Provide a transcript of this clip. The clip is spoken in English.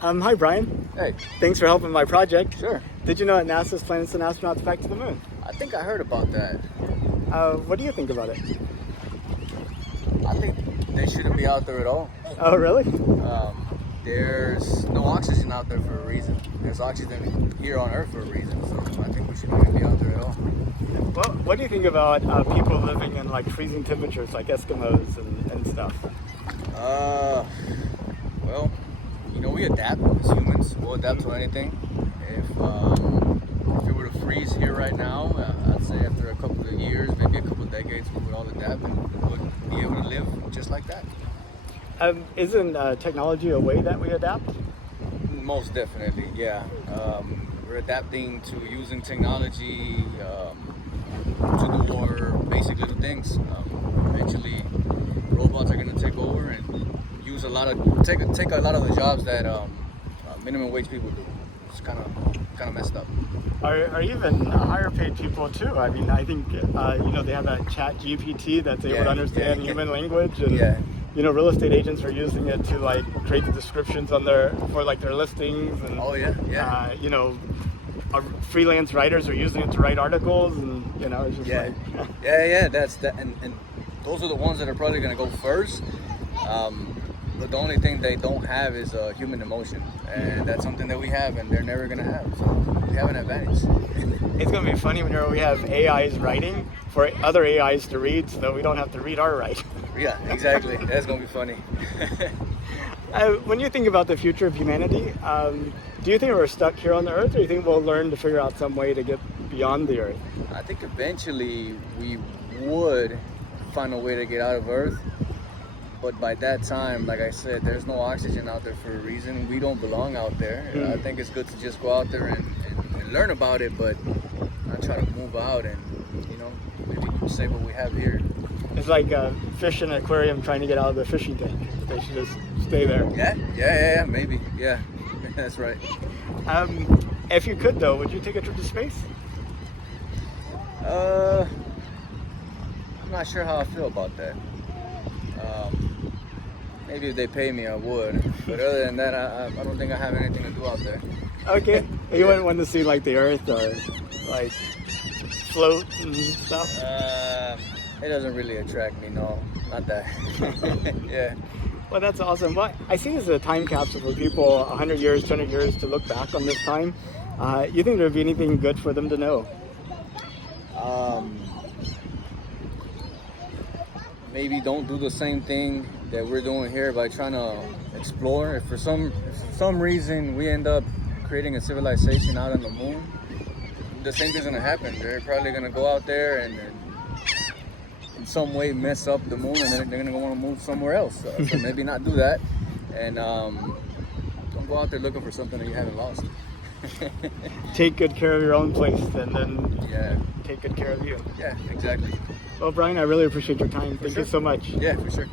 Hi, Brian. Hey, Thanks for helping my project. sure. Did you know that NASA's planning to send astronauts back to the moon? I think I heard about that. What do you think about it? I think they shouldn't be out there at all. Oh, really? There's no oxygen out there for a reason. There's oxygen here on Earth for a reason. So I think we shouldn't even be out there at all. Well, what do you think about people living in like freezing temperatures, like Eskimos and stuff? Well, we adapt as humans. We'll adapt to anything. If it were to freeze here right now, I'd say after a couple of years, maybe a couple of decades, we would all adapt and would be able to live just like that. Isn't technology a way that we adapt? Most definitely, yeah. We're adapting to using technology to do more basic little things. Eventually, robots are going to take over and use take a lot of the jobs that minimum wage people do. It's kind of messed up. Are even higher paid people too? I mean, I think they have that Chat GPT that's able to understand human language, and real estate agents are using it to like create the descriptions for their listings, and our freelance writers are using it to write articles, and it's just that's that, and those are the ones that are probably going to go first. But the only thing they don't have is human emotion, and that's something that we have, and they're never going to have. So we have an advantage. It's going to be funny when we have AIs writing for other AIs to read, so that we don't have to read our write. Yeah, exactly. That's going to be funny. When you think about the future of humanity, do you think we're stuck here on the Earth, or do you think we'll learn to figure out some way to get beyond the Earth? I think eventually we would find a way to get out of Earth. But by that time, like I said, there's no oxygen out there for a reason. We don't belong out there. Mm-hmm. I think it's good to just go out there and learn about it, but not try to move out and, maybe save what we have here. It's like a fish in an aquarium trying to get out of the fishing tank. They should just stay there. Yeah, maybe. Yeah, that's right. If you could, though, would you take a trip to space? I'm not sure how I feel about that. Maybe if they pay me, I would. But other than that, I don't think I have anything to do out there. Okay. You wouldn't want to see like the Earth or like float and stuff? It doesn't really attract me, no. Not that. Yeah. Well, that's awesome. Well, I see this as a time capsule for people 100 years, 200 years to look back on this time. You think there would be anything good for them to know? Maybe don't do the same thing that we're doing here by trying to explore. If for some reason we end up creating a civilization out on the moon, the same thing's gonna happen. They're probably gonna go out there and in some way mess up the moon, and then they're gonna want to move somewhere else. So maybe not do that, and don't go out there looking for something that you haven't lost. Take good care of your own place, and then take good care of you. Yeah, exactly. Well, Brian, I really appreciate your time. Thank you so much. Yeah, for sure.